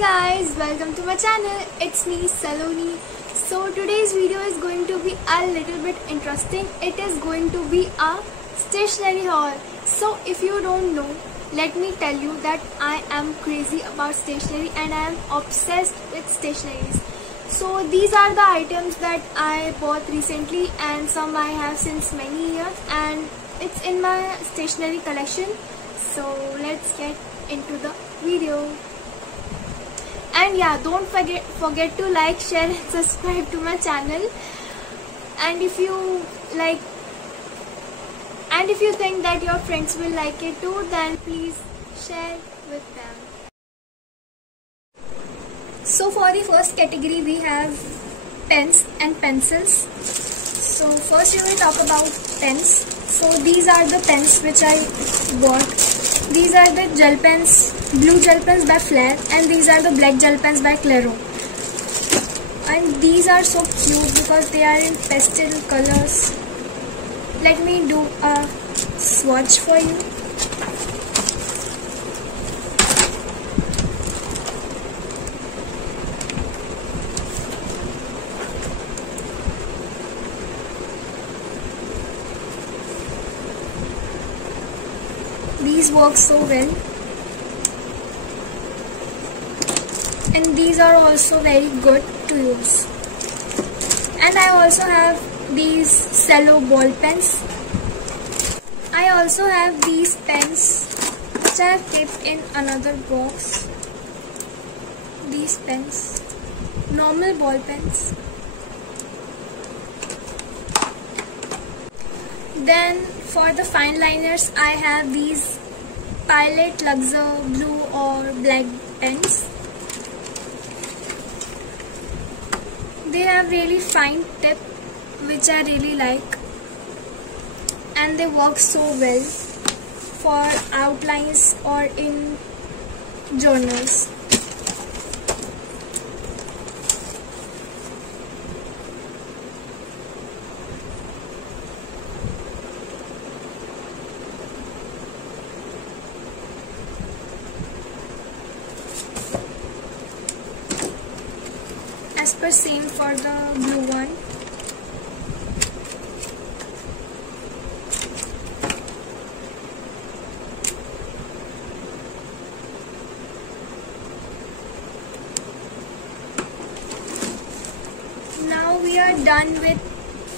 guys, welcome to my channel. It's me Saloni. So today's video is going to be a little bit interesting. It is going to be a stationery haul. So if you don't know, let me tell you that I am crazy about stationery and I am obsessed with stationeries. So these are the items that I bought recently and some I have since many years, and it's in my stationery collection. So let's get into the video. And yeah, don't forget to like, share and subscribe to my channel. And if you think that your friends will like it too, then please share with them. So for the first category we have pens and pencils. So first we will talk about pens. So these are the pens which I bought. These are the gel pens, blue gel pens by Flair, and these are the black gel pens by Claro. And these are so cute because they are in pastel colors. Let me do a swatch for you. These work so well, and these are also very good to use. And I also have these cello ball pens. I also have these pens which I have kept in another box. These pens, normal ball pens. Then for the fine liners, I have these Pilot Luxor blue or black pens. They have really fine tip which I really like, and they work so well for outlines or in journals. As per same for the blue one. Now we are done with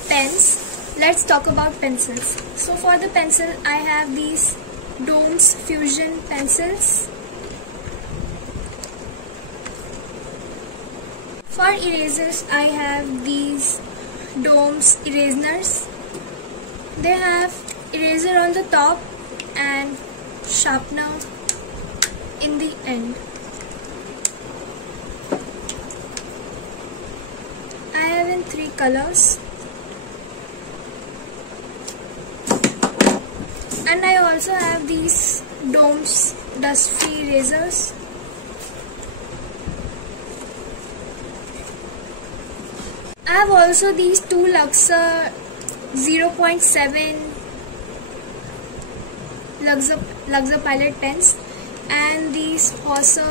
pens. Let's talk about pencils. So for the pencil, I have these Doms Fusion pencils. For erasers, I have these Doms Eraseners. They have eraser on the top and sharpener in the end. I have in 3 colors. And I also have these Doms Dust Free Erasers. I have also these 2 Luxor 0.7 Luxor Pilot pens and these also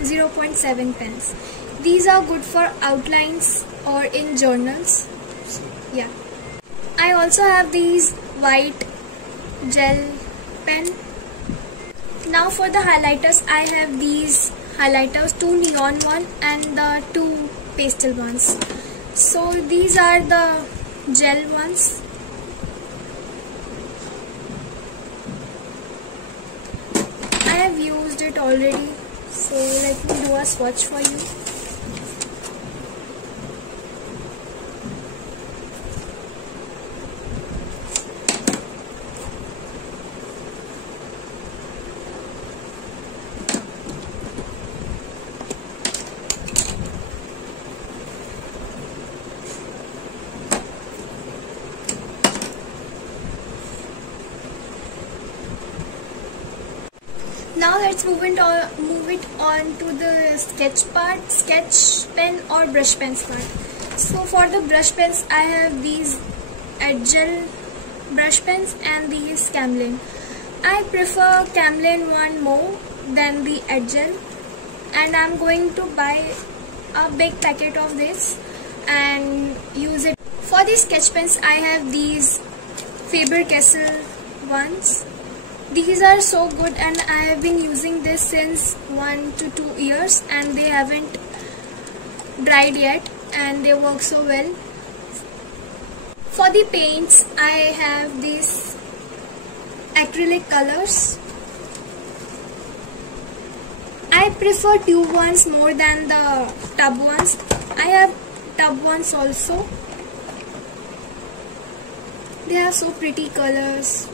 0.7 pens. These are good for outlines or in journals. Yeah. I also have these white gel pen. Now for the highlighters, I have these highlighters, 2 neon one and the 2 pastel ones. So these are the gel ones. I have used it already, so let me do a swatch for you. Now let's move it on to the sketch pen or brush pens part. So for the brush pens, I have these Edgel brush pens and these Camlin. I prefer Camlin one more than the Edgel, and I'm going to buy a big packet of this and use it. For these sketch pens, I have these Faber-Castell ones. These are so good, and I have been using this since 1 to 2 years, and they haven't dried yet, and they work so well. For the paints, I have these acrylic colors. I prefer tube ones more than the tub ones. I have tub ones also. They have so pretty colors.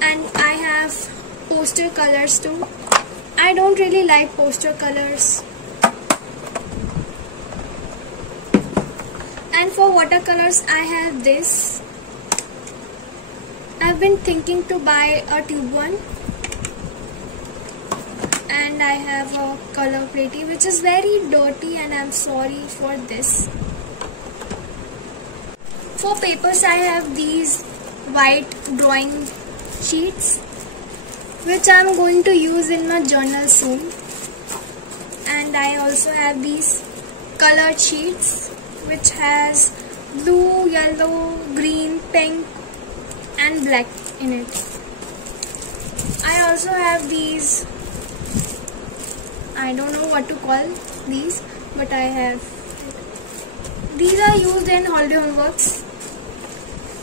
And I have poster colors too. I don't really like poster colors. And for watercolors, I have this. I've been thinking to buy a tube one. And I have a Color Pretty, which is very dirty, and I'm sorry for this. For papers, I have these white drawing sheets, which I'm going to use in my journal soon. And I also have these colored sheets, which has blue, yellow, green, pink and black in it. I also have these, I don't know what to call these, but I have. These are used in holiday homeworks.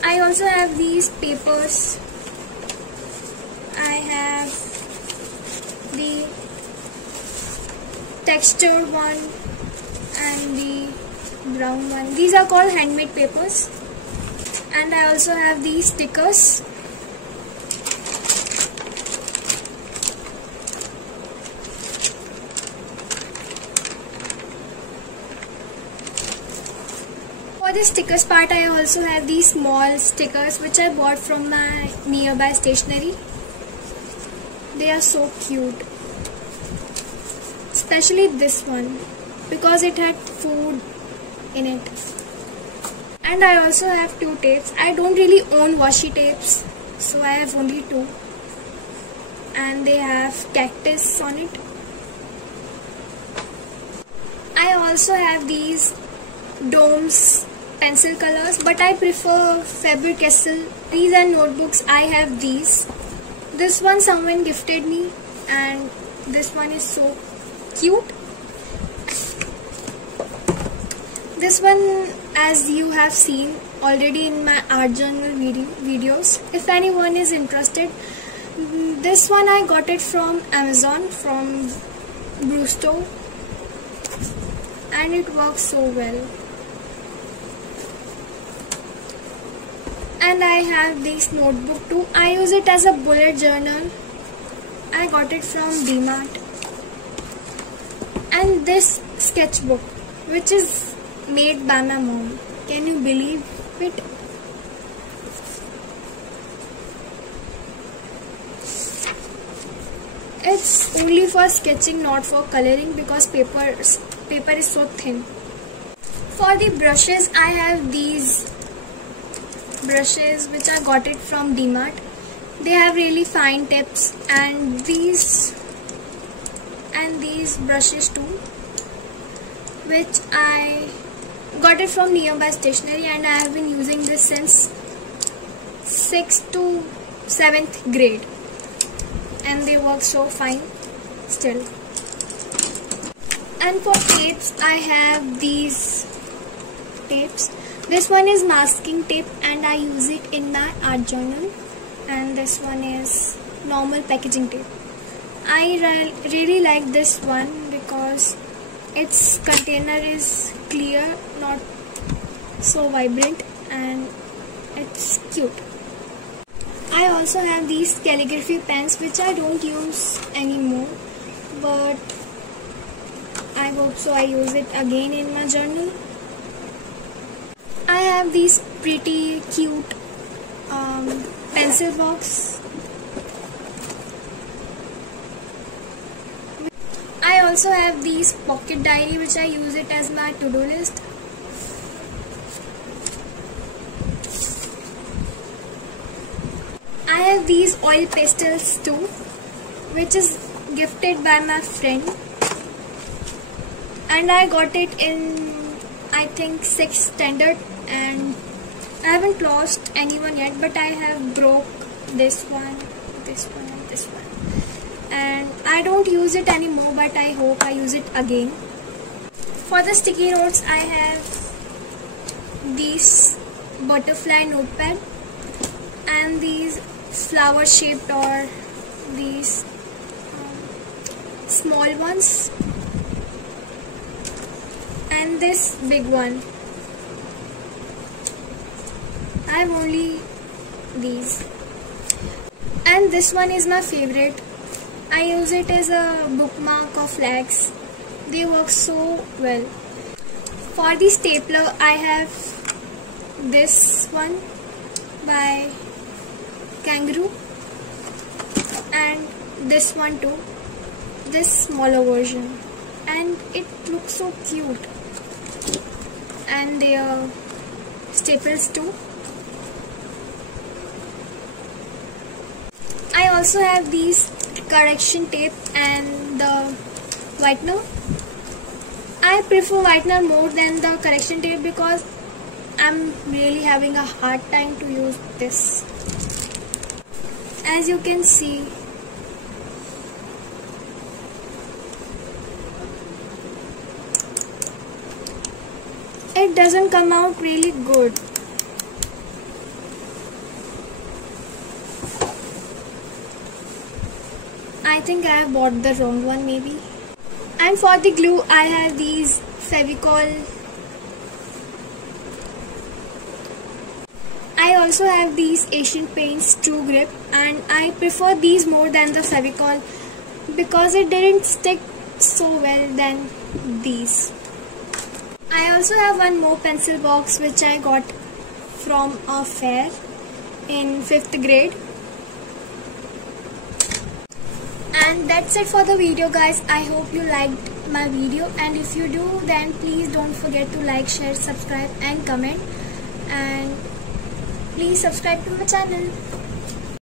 I also have these papers. I have the textured one and the brown one. These are called handmade papers. And I also have these stickers. For the stickers part, I also have these small stickers which I bought from my nearby stationery. They are so cute. Especially this one, because it had food in it. And I also have 2 tapes. I don't really own washi tapes, so I have only 2. And they have cactus on it. I also have these domes pencil colors, but I prefer Faber-Castell. These are notebooks. I have these. This one someone gifted me, and this one is so cute. This one, as you have seen already in my art journal videos. If anyone is interested, this one I got it from Amazon, from Brusto, and it works so well. And I have this notebook too. I use it as a bullet journal. I got it from DMart. And this sketchbook, which is made by my mom. Can you believe it? It's only for sketching, not for coloring, because paper is so thin. For the brushes, I have these brushes which I got it from DMart. They have really fine tips, and these brushes too, which I got it from nearby stationery, and I have been using this since 6th to 7th grade, and they work so fine still. And for tapes, I have these tapes. This one is masking tape, and I use it in my art journal. And this one is normal packaging tape. I really like this one because its container is clear, not so vibrant, and it's cute. I also have these calligraphy pens which I don't use anymore, but I hope so I use it again in my journal. I have these pretty cute pencil box. I also have these pocket diary which I use it as my to-do list. I have these oil pastels too, which is gifted by my friend, and I got it in I think 6th standard, and I haven't lost anyone yet, but I have broke this one, this one and this one, and I don't use it anymore, but I hope I use it again. For the sticky notes, I have these butterfly notepad and these flower shaped or these small ones and this big one. I have only these, and this one is my favorite. I use it as a bookmark of flags. They work so well. For the stapler, I have this one by Kangaroo and this one too, this smaller version, and it looks so cute. And they are staples too. I also have these correction tape and the whitener. I prefer whitener more than the correction tape because I'm really having a hard time to use this. As you can see, it doesn't come out really good. I think I have bought the wrong one maybe. And for the glue, I have these Fevicol. I also have these Asian Paints True Grip, and I prefer these more than the Fevicol because it didn't stick so well than these. I also have one more pencil box which I got from a fair in 5th grade. And that's it for the video, guys. I hope you liked my video, and if you do, then please don't forget to like, share, subscribe and comment, and please subscribe to my channel.